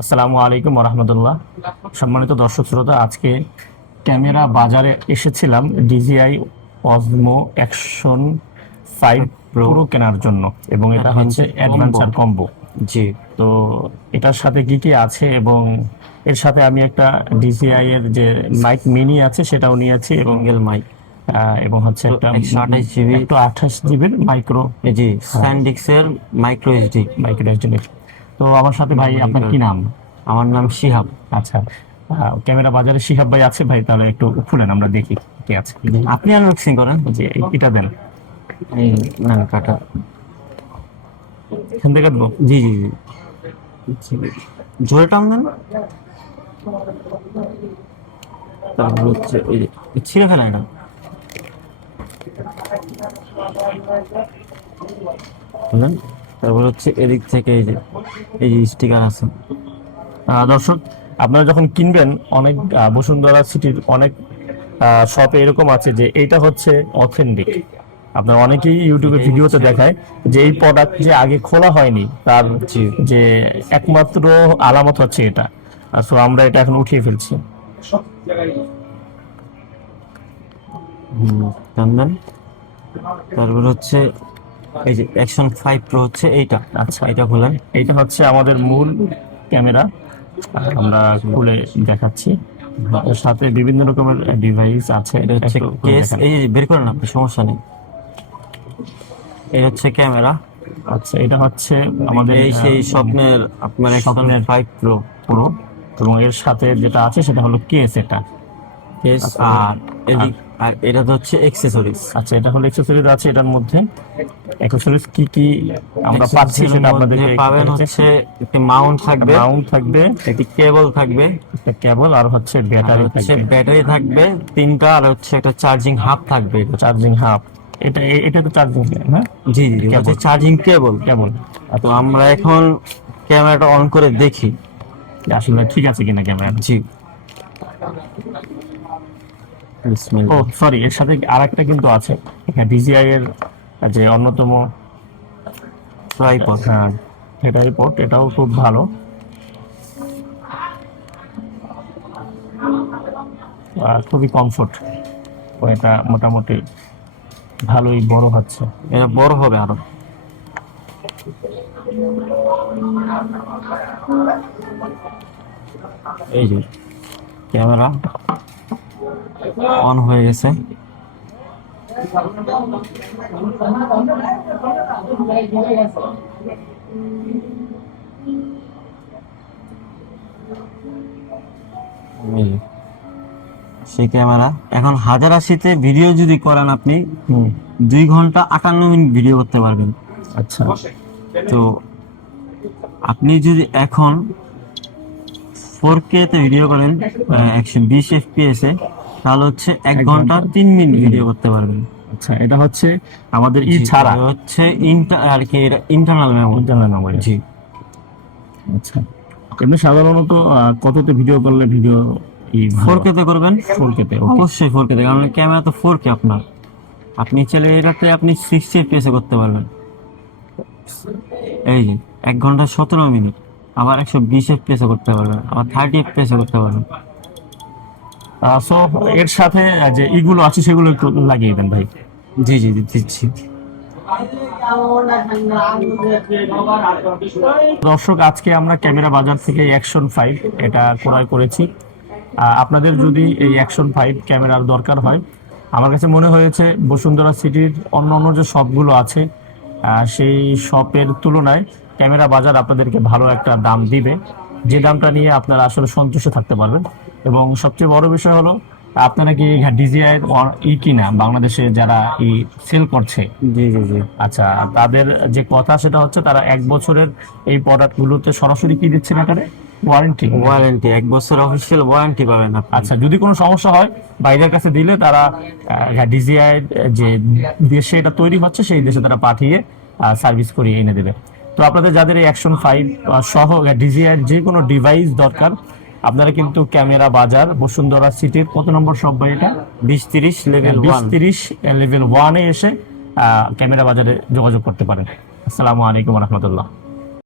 আসসালামু আলাইকুম রহমতুল্লাহ। সম্মানিত দর্শক শ্রোতা, আজকে ক্যামেরা বাজারে এসেছিলাম ডিজিআই অজমো অ্যাকশন 5 প্রো কেনার জন্য, এবং এটা হচ্ছে অ্যাডভেঞ্চার কম্বো। জি, তো এটার সাথে কি কি আছে, এবং এর সাথে আমি একটা ডিজিআই এর যে মাইক মিনি আছে সেটাও নিয়েছি, এবং সিঙ্গেল মাইক, এবং হচ্ছে একটা 128 জিবি, একটু 28 জিবির মাইক্রো এই জি স্যান্ডিক্সের মাইক্রো এইচডি। Micro SD. তো আমার সাথে ভাই, আপনার কি নাম? আমার নাম শিহাব। আচ্ছা, ক্যামেরা বাজারে শিহাব ভাই আছে ভাই, তাহলে একটু খুলেন আমরা দেখি কি আছে। আপনি আনবক্সিং করেন। যে এটা দেন, এই না কাটা। এখান থেকে কাটবো। জি জি জি, জোরে টান দেন। তারপর হচ্ছে এই যে ছিঁড়ে ফেলেন এটা। বুঝলেন? তারপর হচ্ছে এদিক থেকে এই যে স্টিকার আছে। দর্শক, আপনারা যখন কিনবেন, অনেক বসুন্ধরা সিটির অনেক শপে এরকম আছে যে এইটা হচ্ছে অথেন্টিক। আপনার অনেকেই ইউটিউবে ভিডিওতে দেখায় যে এই প্রোডাক্ট যে আগে খোলা হয়নি, তার যে একমাত্র আলামত হচ্ছে এটা। সো আমরা এটা এখন উঠিয়ে ফেলছি। টান দেন। তারপর হচ্ছে এই যে অ্যাকশন 5 প্রো হচ্ছে এইটা। আচ্ছা, এটা খোলেন। এইটা হচ্ছে আমাদের মূল ক্যামেরা। আমরা খুলে দেখাচ্ছি। এর সাথে বিভিন্ন রকমের ডিভাইস আছে। এটা হচ্ছে একটু খুলে কেস, দেখান। এই যে বের করেন আপনি, সমস্যা নেই। এই হচ্ছে ক্যামেরা। আচ্ছা, এটা হচ্ছে আমাদের এই সেই স্বপ্নের আপনার অ্যাকশন স্বপ্নের 5 প্রো পুরো, এবং এর সাথে যেটা আছে সেটা হলো কেস। এটা কেস। আচ্ছা, আর এদিক আর এটা তো হচ্ছে অ্যাকসেসরিজ। আচ্ছা, এটা হলো অ্যাকসেসরিজ আছে এটার মধ্যে। অ্যাকসেসরিজ কি কি আমরা পাচ্ছি সেটা আপনাদেরকে পাবেন হচ্ছে একটি মাউন্ট থাকবে, মাউন্ট থাকবে, একটি কেবল থাকবে, একটা কেবল, আর হচ্ছে আর ব্যাটারি হচ্ছে থাকবে, ব্যাটারি থাকবে তিনটা, আর হচ্ছে একটা চার্জিং হাব থাকবে। Charging hub. এটা তো চার্জিং, হ্যাঁ জি জি, এটা হচ্ছে চার্জিং কেবল। কেবল। তো আমরা এখন ক্যামেরাটা অন করে দেখি আসলে ঠিক আছে কিনা ক্যামেরা। জি। ও সরি, এর সাথে আরেকটা কিন্তু আছে, এখানে ডিজিআই এর যে অন্যতম ট্রাইপড। এটা রিপোর্ট, এটাও খুব ভালো। খুবই কমফোর্ট, ও এটা মোটামুটি ভালোই বড় হচ্ছে। এটা বড় হবে আরো। এই যে ক্যামেরা অন হয়ে গেছে। এই যে সেই ক্যামেরা এখন 1080-তে ভিডিও যদি করেন আপনি 2 ঘন্টা 58 মিনিট ভিডিও করতে পারবেন। আচ্ছা, তো আপনি যদি এখন 4K তে ভিডিও করেন 120 FPS এ, তাহলে হচ্ছে 1 ঘন্টা 3 মিনিট ভিডিও করতে পারবেন। আচ্ছা, এটা হচ্ছে আমাদের ছাড়া এটা হচ্ছে আর কি ইন্টারনাল মেমোরি। Internal memory. জি। আচ্ছা, এমনি সাধারণত কততে ভিডিও করলে ভিডিও 4K তে করবেন। 4K তে? অবশ্যই 4K তে, কারণ ক্যামেরা তো 4K আপনার। আপনি চাইলে এটাতে আপনি 60 FPS এ করতে পারবেন। এই যে 1 ঘন্টা 17 মিনিট, আবার 120 FPS এ করতে পারবেন, আবার 30 FPS এ করতে পারবেন। সো এর সাথে যে ইগুলো আছে সেগুলো একটু লাগিয়ে দেন ভাই। জি জি দিচ্ছি। দর্শক, আজকে আমরা ক্যামেরা বাজার থেকে অ্যাকশন 5 এটা ক্রয় করেছি। আপনাদের যদি এই অ্যাকশন 5 ক্যামেরার দরকার হয়, আমার কাছে মনে হয়েছে বসুন্ধরা সিটির অন্য অন্য যে শপগুলো আছে সেই শপের তুলনায় ক্যামেরা বাজার আপনাদেরকে ভালো একটা দাম দিবে, যে দামটা নিয়ে আপনারা আসলে সন্তুষ্ট থাকতে পারবেন। এবং সবচেয়ে বড় বিষয় হলো, আপনারা কি ডিজিআই কিনা বাংলাদেশে যারা সেল করছে? জি জি জি। আচ্ছা, তাদের যে কথা সেটা হচ্ছে তারা 1 বছরের এই প্রোডাক্টগুলোতে সরাসরি কি দিচ্ছে না করে ওয়ারেন্টি। 1 বছর অফিসিয়াল ওয়ারেন্টি পাবেন আপনি। আচ্ছা, যদি কোনো সমস্যা হয় বাইরের কাছে দিলে তারা ডিজিআই যে দেশে এটা তৈরি হচ্ছে সেই দেশে তারা পাঠিয়ে সার্ভিস করিয়ে এনে দেবে। তো আপনাদের যাদের এই অ্যাকশন 5 সহ ডিজিআই যে কোনো ডিভাইস দরকার, আপনারা কিন্তু ক্যামেরা বাজার বসুন্ধরা সিটির কত নম্বর শপ ভাই এটা? 20-30 লেভেল 20-30 লেভেল 1 এ এসে ক্যামেরা বাজারে যোগাযোগ করতে পারেন। আসসালামু আলাইকুম রহমতুল্লাহ।